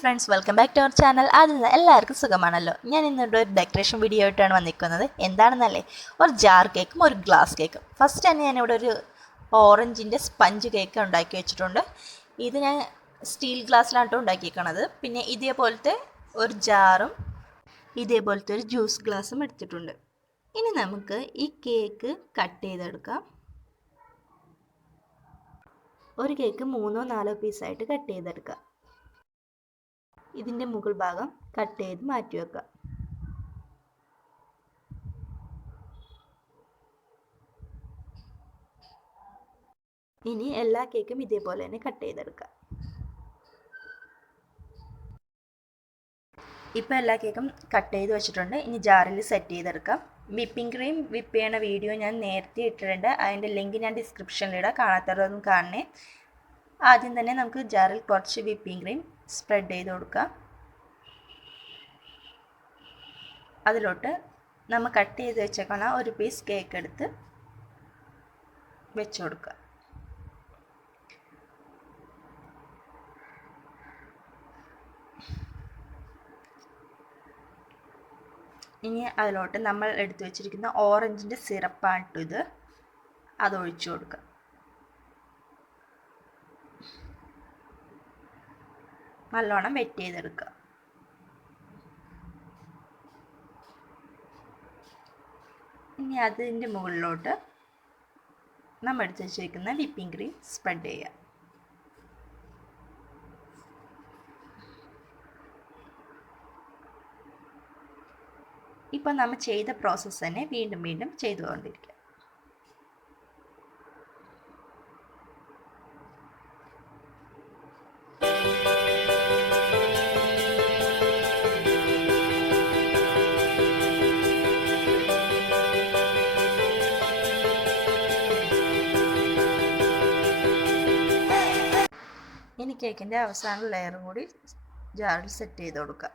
Friends welcome back to our channel അതിൽ നിന്ന് എല്ലാവർക്കും സുഖമാണല്ലോ. ഞാൻ ഇന്നിവിടെ ഒരു ഡെക്കറേഷൻ വീഡിയോ ആയിട്ടാണ് വന്നിരിക്കുന്നത്. എന്താണെന്നല്ലേ? ഒരു ജാർ കേക്കും ഒരു ഗ്ലാസ് കേക്കും ഫസ്റ്റ് തന്നെ ഞാനിവിടെ ഒരു ഓറഞ്ചിന്റെ സ്പഞ്ച് കേക്ക് ഉണ്ടാക്കി വെച്ചിട്ടുണ്ട്. ഇത് ഞാൻ സ്റ്റീൽ ഗ്ലാസ്സിലാണ് ഉണ്ടാക്കിയിരിക്കണത് പിന്നെ ഇതേപോലത്തെ ഒരു ജാറും ഇതേപോലത്തെ ഒരു ജ്യൂസ് ഗ്ലാസ്സും എടുത്തിട്ടുണ്ട്. ഇനി നമുക്ക് ഈ കേക്ക് കട്ട് ചെയ്തെടുക്കാം. ഒരു കേക്ക് മൂന്നോ നാലോ പീസായിട്ട് കട്ട് ചെയ്തെടുക്കാം. ഇതിന്റെ മുകൾ ഭാഗം കട്ട് ചെയ്ത് മാറ്റി വെക്കാം. ഇനി എല്ലാ കേക്കും ഇതേപോലെ തന്നെ കട്ട് ചെയ്തെടുക്കാം. ഇപ്പോൾ എല്ലാ കേക്കും കട്ട് ചെയ്ത് വെച്ചിട്ടുണ്ട്. ഇനി ജാറിൽ സെറ്റ് ചെയ്തെടുക്കാം. വിപ്പിംഗ് ക്രീം വിപ്പ് ചെയ്യണ വീഡിയോ ഞാൻ നേരത്തെ ഇട്ടിട്ടുണ്ട്. അതിന്റെ ലിങ്ക് ഞാൻ ഡിസ്ക്രിപ്ഷനിലിടാം കാണാത്തവരൊന്നും കാണണേ. ആദ്യം തന്നെ നമുക്ക് ജാറിൽ കുറച്ച് വിപ്പിംഗ് ക്രീം സ്പ്രെഡ് ചെയ്ത് കൊടുക്കുക. അതിലോട്ട് നമ്മൾ കട്ട് ചെയ്ത് വെച്ചേക്കണ ഒരു പീസ് കേക്ക് എടുത്ത് വെച്ച് കൊടുക്കുക. ഇനി അതിലോട്ട് നമ്മൾ എടുത്തു വെച്ചിരിക്കുന്ന ഓറഞ്ചിന്റെ സിറപ്പാണ് ഇത് അത് ഒഴിച്ചു കൊടുക്കുക. നല്ലോണം വെറ്റ് ചെയ്തെടുക്കുക. ഇനി അതിന്റെ മുകളിലോട്ട് നമ്മൾ എടുത്ത് വെച്ചിരിക്കുന്ന വിപ്പിംഗ് ക്രീം സ്പ്രെഡ് ചെയ്യുക. ഇപ്പം നമ്മൾ ചെയ്ത പ്രോസസ്സ് തന്നെ വീണ്ടും വീണ്ടും ചെയ്തുകൊണ്ടിരിക്കുക. കേക്കിന്റെ അവസാന ലെയറും കൂടി ജാറിൽ സെറ്റ് ചെയ്ത് കൊടുക്കുക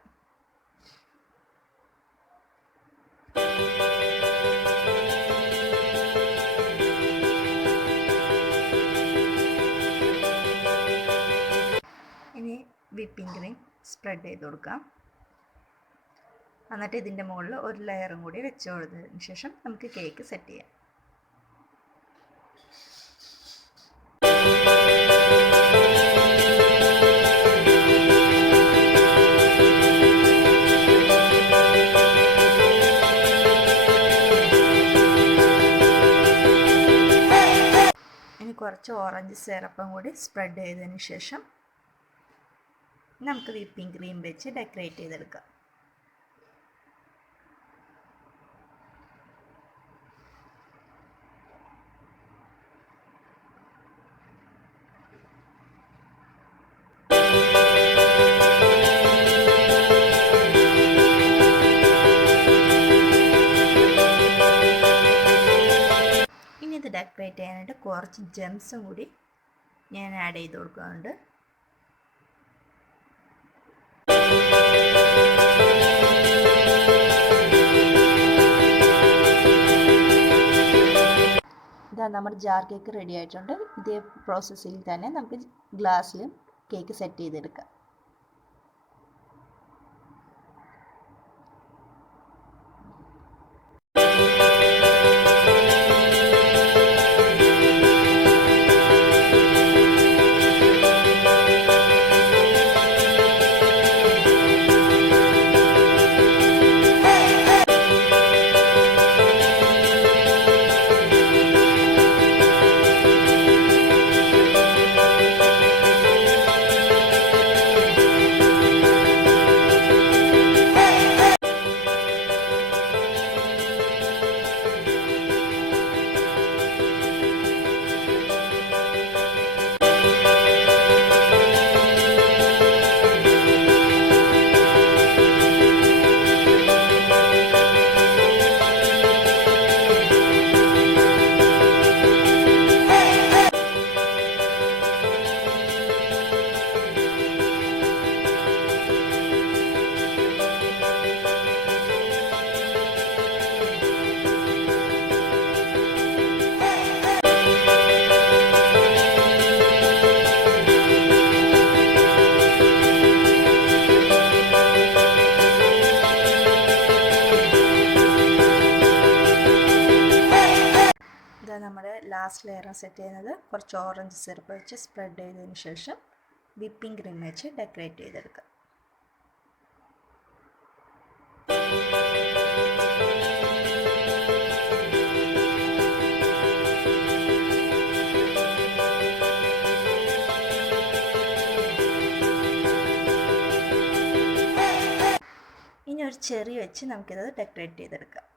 ഇനി വിപ്പിംഗ് ക്രീം സ്പ്രെഡ് ചെയ്ത് കൊടുക്കാം. എന്നിട്ട് ഇതിന്റെ മുകളിൽ ഒരു ലെയറും കൂടി വെച്ച് കൊടുത്തതിന് ശേഷം നമുക്ക് കേക്ക് സെറ്റ് ചെയ്യാം. കുറച്ച് ഓറഞ്ച് സിറപ്പും കൂടി സ്പ്രെഡ് ചെയ്തതിന് ശേഷം നമുക്ക് വിപ്പിംഗ് ക്രീം വെച്ച് ഡെക്കറേറ്റ് ചെയ്തെടുക്കാം. ഡെക്കറേറ്റ് ചെയ്യാനായിട്ട് കുറച്ച് ജെംസും കൂടി ഞാൻ ആഡ് ചെയ്ത് കൊടുക്കുന്നുണ്ട്. ഇതാ നമ്മുടെ ജാർ കേക്ക് റെഡി ആയിട്ടുണ്ട്. ഇതേ പ്രോസസ്സിൽ തന്നെ നമുക്ക് ഗ്ലാസ്സിലും കേക്ക് സെറ്റ് ചെയ്തെടുക്കാം. ലാസ്റ്റ് ലെയറാണ് സെറ്റ് ചെയ്യുന്നത്. കുറച്ച് ഓറഞ്ച് സിറപ്പ് വെച്ച് സ്പ്രെഡ് ചെയ്തതിന് ശേഷം വിപ്പിംഗ് ക്രീം വെച്ച് ഡെക്കറേറ്റ് ചെയ്തെടുക്കുക. ഇനി ഒരു ചെറി വെച്ച് നമുക്കിത് ഡെക്കറേറ്റ് ചെയ്തെടുക്കാം.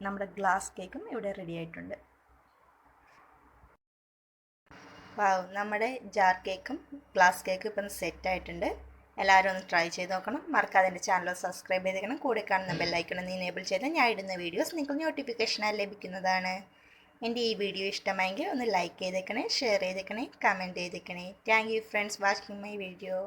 നമ്മുടെ ഗ്ലാസ് കേക്കും ഇവിടെ റെഡി ആയിട്ടുണ്ട്. വാവ് നമ്മുടെ ജാർ കേക്കും ഗ്ലാസ് കേക്കും ഇപ്പം സെറ്റ് ആയിട്ടുണ്ട്. എല്ലാവരും ഒന്ന് ട്രൈ ചെയ്ത് നോക്കണം. മറക്കാതെ എന്റെ ചാനൽ സബ്സ്ക്രൈബ് ചെയ്തേക്കണം. കൂടെ കാണുന്ന ബെല്ലൈക്കണം ഇനേബിൾ ചെയ്താൽ ഞാൻ ഇടുന്ന വീഡിയോസ് നിങ്ങൾക്ക് നോട്ടിഫിക്കേഷനായി ലഭിക്കുന്നതാണ്. എന്റെ ഈ വീഡിയോ ഇഷ്ടമായെങ്കിൽ ഒന്ന് ലൈക്ക് ചെയ്തേക്കണേ ഷെയർ ചെയ്തേക്കണേ കമന്റ് ചെയ്തേക്കണേ. Thank you friends watching my video